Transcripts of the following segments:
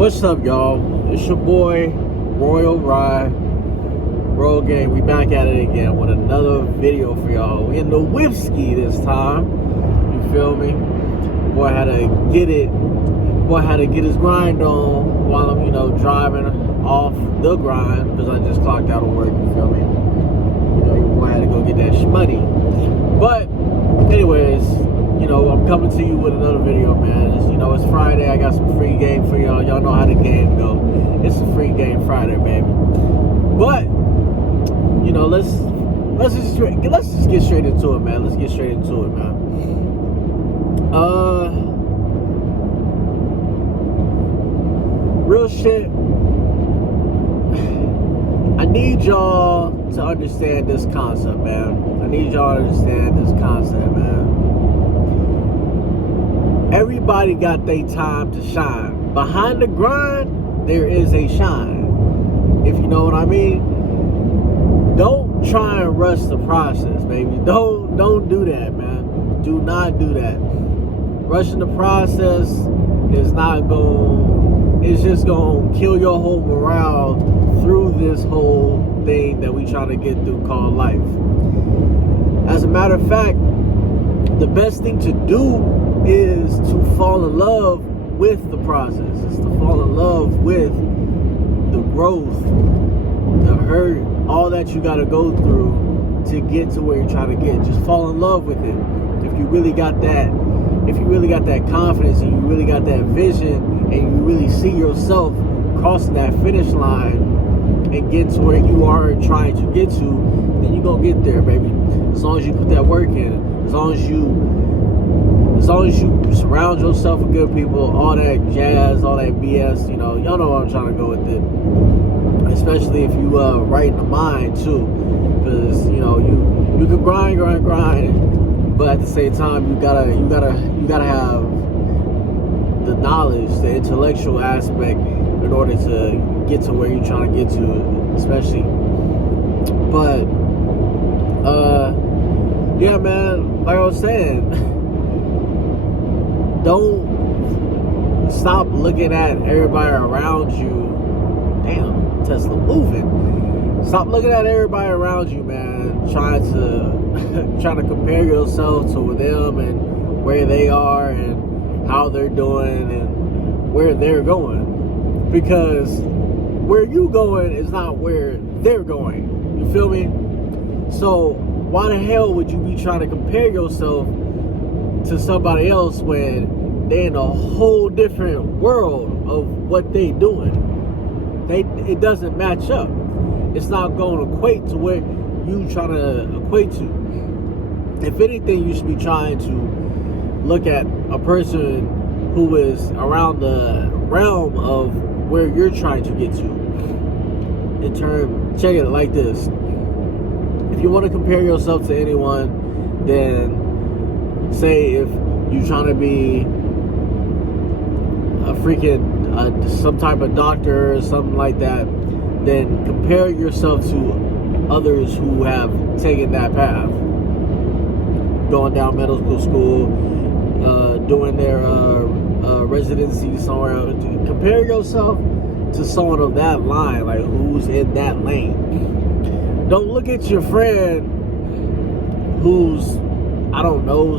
What's up, y'all? It's your boy, Royal Rye, Royal Gang. We back at it again with another video for y'all. We in the whiskey this time. You feel me? Boy had to get it. Boy had to get his grind on while I'm, driving off the grind because I just clocked out of work. You feel me? Your boy had to go get that shmoney. But, anyways, I'm coming to you with another video, man. It's Friday. I got some free game for y'all. Y'all know how the game go. It's a free game Friday, baby. But let's just get straight into it, man. Let's get straight into it, man. Real shit. I need y'all to understand this concept, man. I need y'all to understand this concept, man. Everybody got their time to shine. Behind the grind, there is a shine. If you know what I mean. Don't try and rush the process, baby. Don't do that, man. Do not do that. Rushing the process is not going. It's just going to kill your whole morale through this whole thing that we try to get through called life. As a matter of fact, the best thing to do is to fall in love with the process. It's to fall in love with the growth, the hurt, all that you got to go through to get to where you're trying to get. Just fall in love with it. If you really got that confidence and you really got that vision and you really see yourself crossing that finish line and get to where you are trying to get to, then you're going to get there, baby. As long as you put that work in, as long as you surround yourself with good people, all that jazz, all that BS, y'all know where I'm trying to go with it. Especially if you right in the mind too, because you can grind, but at the same time you gotta have the knowledge, the intellectual aspect in order to get to where you're trying to get to, especially. But yeah, man, like I was saying. Don't stop looking at everybody around you. Damn, Tesla moving. Stop looking at everybody around you, man. Trying to compare yourself to them and where they are and how they're doing and where they're going. Because where you going is not where they're going. You feel me? So why the hell would you be trying to compare yourself to somebody else when they in a whole different world of what they doing? It doesn't match up. It's not going to equate to what you trying to equate to. If anything, you should be trying to look at a person who is around the realm of where you're trying to get to. Check it like this. If you want to compare yourself to anyone, then say if you're trying to be a freaking some type of doctor or something like that, then compare yourself to others who have taken that path, going down medical school, doing their residency somewhere else. Compare yourself to someone of that line, like who's in that lane. Don't look at your friend who's, I don't know,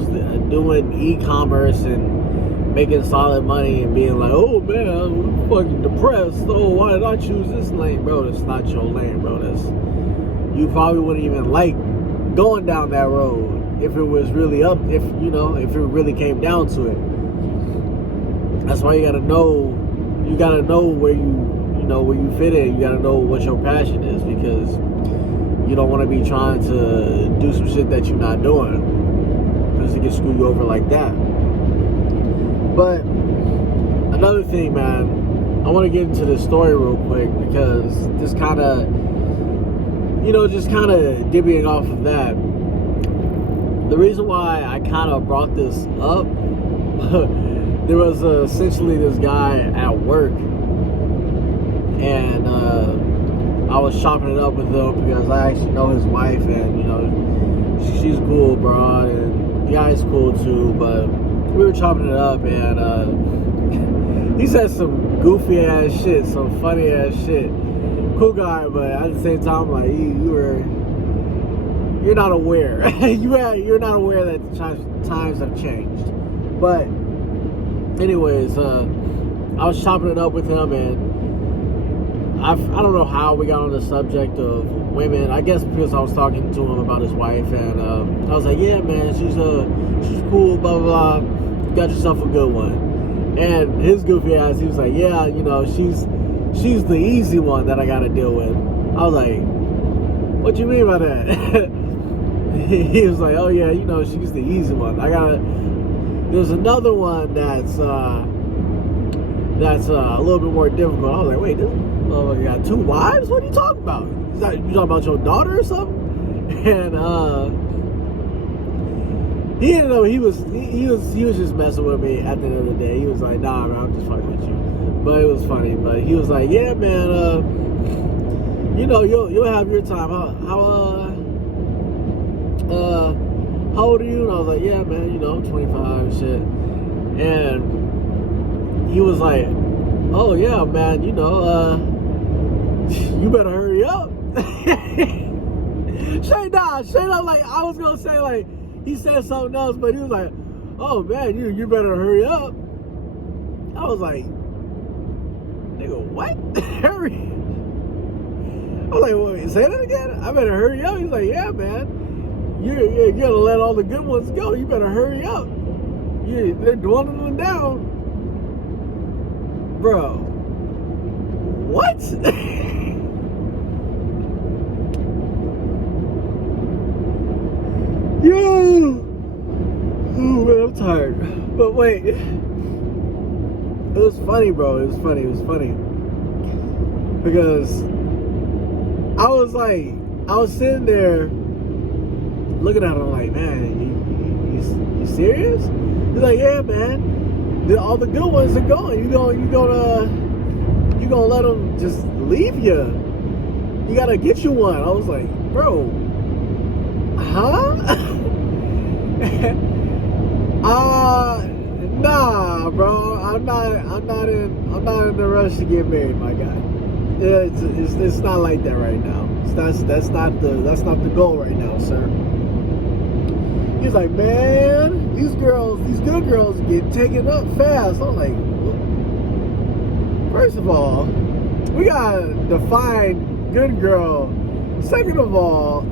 doing e-commerce and making solid money and being like, oh man, I'm fucking depressed. Oh, why did I choose this lane? Bro, that's not your lane, bro. You probably wouldn't even like going down that road if it was really up, if it really came down to it. That's why you gotta know where where you fit in. You gotta know what your passion is, because you don't want to be trying to do some shit that you're not doing, because it can screw you over like that. But another thing, man, I want to get into this story real quick, because this kind of, just kind of divvying off of that. The reason why I kind of brought this up, there was essentially this guy at work, and I was chopping it up with him because I actually know his wife, and she's cool, bro, and the guy's cool too. But we were chopping it up, and he said some goofy ass shit, some funny ass shit. Cool guy, but at the same time, like you're not aware. You're not aware that times have changed. But anyways, I was chopping it up with him, and I don't know how we got on the subject of women. I guess because I was talking to him about his wife, and I was like, yeah, man, she's cool, blah blah blah. You got yourself a good one. And his goofy ass, he was like, yeah, she's the easy one that I got to deal with. I was like, what you mean by that? He was like, oh yeah, she's the easy one. There's another one that's a little bit more difficult. I was like, wait, you got two wives? What are you talking about? You talking about your daughter or something? And he didn't know he was just messing with me at the end of the day. He was like, nah, man, I'm just fucking with you. But it was funny. But he was like, yeah, man, you'll have your time. How old are you? And I was like, yeah, man, 25 and shit. And he was like, oh yeah, man, you better hurry up. Straight up, like I was gonna say, like, he said something else, but he was like, oh man, you better hurry up. I was like, nigga, what? Hurry. I was like, wait, say that again? I better hurry up. He's like, yeah, man, you're gonna let all the good ones go. You better hurry up. They're dwindling down. Bro, what? Yo! Oh man, I'm tired. But wait. It was funny, bro. It was funny. Because I was sitting there looking at him like, man, you serious? He's like, yeah, man. All the good ones are going. You gonna let them just leave you? You gotta get you one. I was like, bro, huh? Nah, bro. I'm not in the rush to get married, my guy. It's not like that right now. That's not the goal right now, sir. He's like, man, these good girls get taken up fast. I'm like, first of all, we gotta define good girl. Second of all,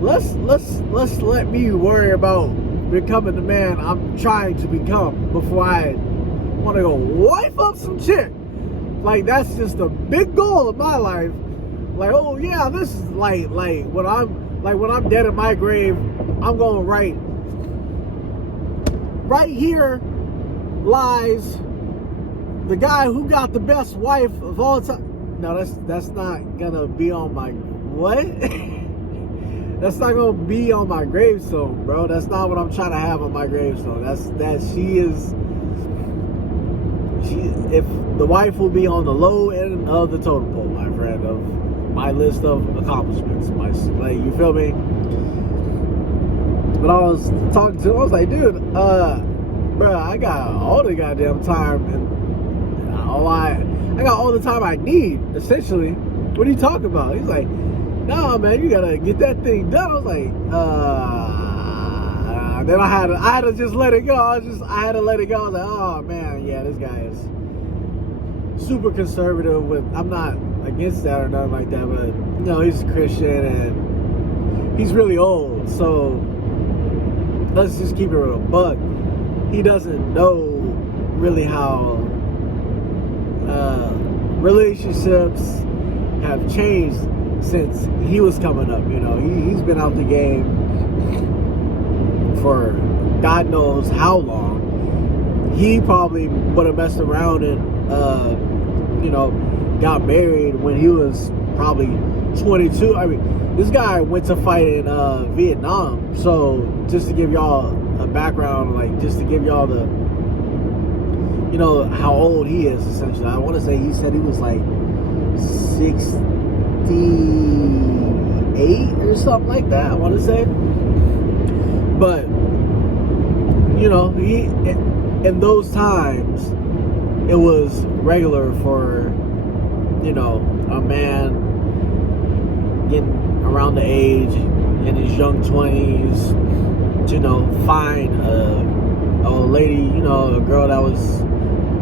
let's let me worry about becoming the man I'm trying to become before I want to go wife up some chick. Like, that's just a big goal of my life. Like, oh yeah, this is like when I'm dead in my grave, I'm going to write, right here lies the guy who got the best wife of all time. No, that's not gonna be on my what? That's not gonna be on my gravestone, bro. That's not what I'm trying to have on my gravestone. If the wife will be on the low end of the totem pole, my friend, of my list of accomplishments. You feel me? But I was talking to him, I was like, dude, bro, I got all the goddamn time and I got all the time I need, essentially. What are you talking about? He's like, nah, man, you gotta get that thing done. I was like, then I had to just let it go. I had to let it go. I was like, oh man, yeah, this guy is super conservative. I'm not against that or nothing like that, but he's a Christian and he's really old. So let's just keep it real. But he doesn't know really how relationships have changed since he was coming up. He's been out the game for God knows how long. He probably would have messed around and got married when he was probably 22. I mean, this guy went to fight in Vietnam. So just to give y'all a background, like just to give y'all the how old he is, essentially. I want to say he said he was like 68 or something like that, I want to say. But in those times, it was regular for, you know, a man getting around the age in his young 20s, you know, find a lady, you know, a girl that was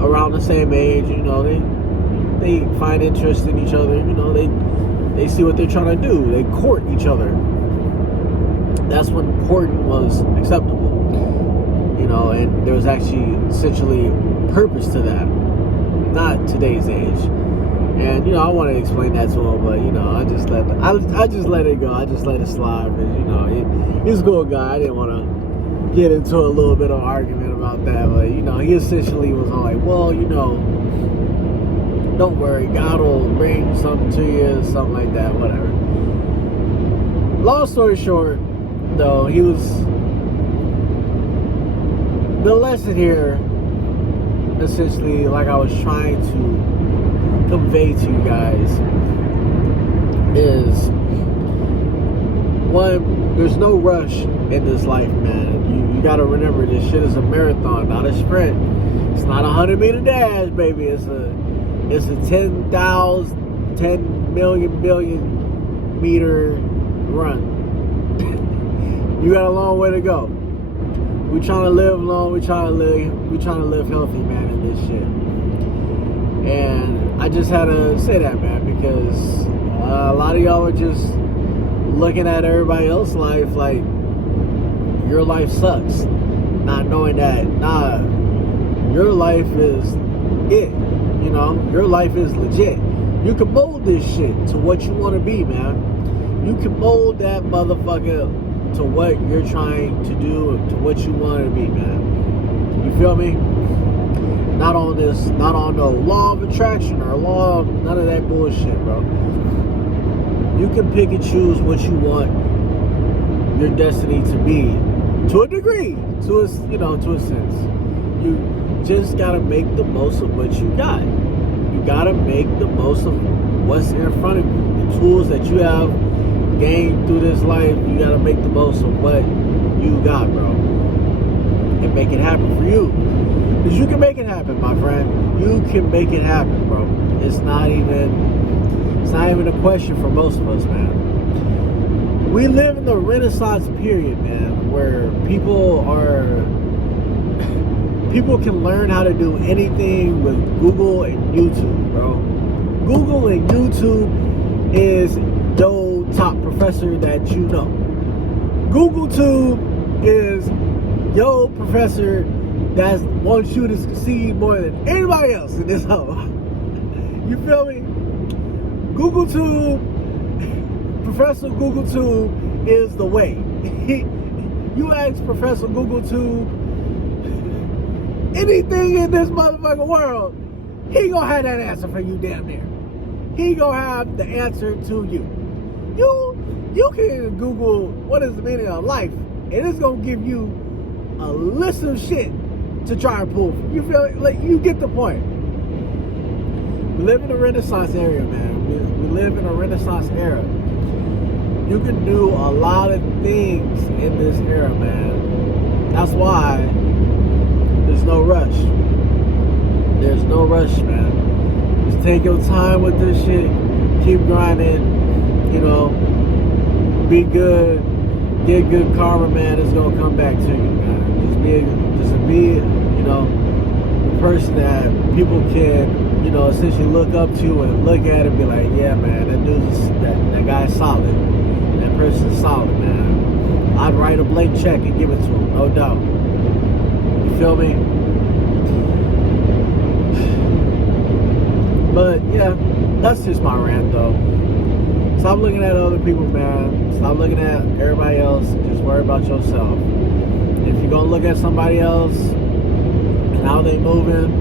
around the same age, you know, they find interest in each other, you know, they see what they're trying to do, they court each other. That's when courting was acceptable, you know, and there was actually essentially purpose to that, not today's age. And, you know, I want to explain that to him, but, you know, I just let it go. I just let it slide. But, you know, he's a good guy. I didn't want to get into a little bit of argument about that. But, you know, he essentially was all like, well, you know, don't worry. God will bring something to you, something like that, whatever. Long story short, though, the lesson here, essentially, like I was trying to convey to you guys, is one, there's no rush in this life, man. You gotta remember, this shit is a marathon, not a sprint. It's not a 100-meter dash, baby. It's a 10 million billion meter run. You got a long way to go. We trying to live long. We trying to live healthy, man, in this shit. And I just had to say that, man, because a lot of y'all are just looking at everybody else's life like your life sucks, not knowing that, nah, your life is it, you know, your life is legit. You can mold this shit to what you want to be, man. You can mold that motherfucker to what you're trying to do, to what you want to be, man. You feel me? Not on no law of attraction or law of none of that bullshit, bro. You can pick and choose what you want your destiny to be, to a degree, to a sense. You just gotta make the most of what you got. You gotta make the most of what's in front of you. The tools that you have gained through this life, you gotta make the most of what you got, bro. And make it happen for you. Because you can make it happen, my friend. You can make it happen, bro. It's not even a question for most of us, man. We live in the Renaissance period, man, where people can learn how to do anything with Google and YouTube, bro. Google and YouTube is your top professor that you know. Google Tube is your professor that wants you to succeed more than anybody else in this hole. You feel me? Google Tube, Professor Google Tube is the way. You ask Professor Google Tube anything in this motherfucking world, he gonna have that answer for you damn near. He gonna have the answer to you. You can Google what is the meaning of life, and it's gonna give you a list of shit to try and prove. You feel like you get the point. We live in a Renaissance era, man. We live in a Renaissance era. You can do a lot of things in this era, man. That's why there's no rush. There's no rush, man. Just take your time with this shit. Keep grinding. You know, be good. Get good karma, man. It's gonna come back to you, man. Just be, you know, the person that people can, you know, essentially look up to and look at and be like, yeah, man, that guy's solid. That person's solid, man. I'd write a blank check and give it to him, no doubt. You feel me? But yeah, that's just my rant, though. Stop looking at other people, man. Stop looking at everybody else. Just worry about yourself. If you're gonna look at somebody else and how they moving,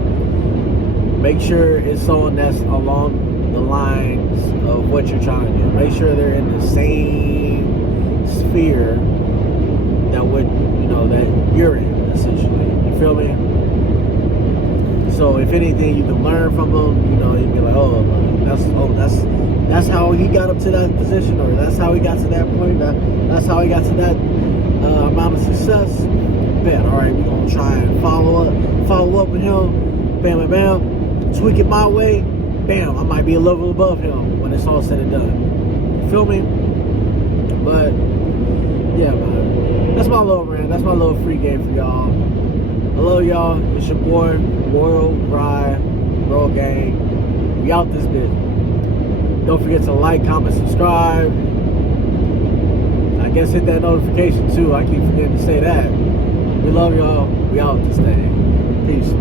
make sure it's someone that's along the lines of what you're trying to do. Make sure they're in the same sphere that you're in, essentially. You feel me? So if anything, you can learn from them. You know, you can be like, that's how he got up to that position, or that's how he got to that point. That's how he got to that amount of success. Bet, all right, we're gonna try and follow follow up with him, bam, bam, bam, tweak it my way, bam, I might be a level above him when it's all said and done. You feel me? But yeah, man, that's my little rant. That's my little free game for y'all. I love y'all. It's your boy, Royal Rye, Royal Gang. We out this bitch. Don't forget to like, comment, subscribe. I guess hit that notification too. I keep forgetting to say that. We love y'all. We out this thing. Peace.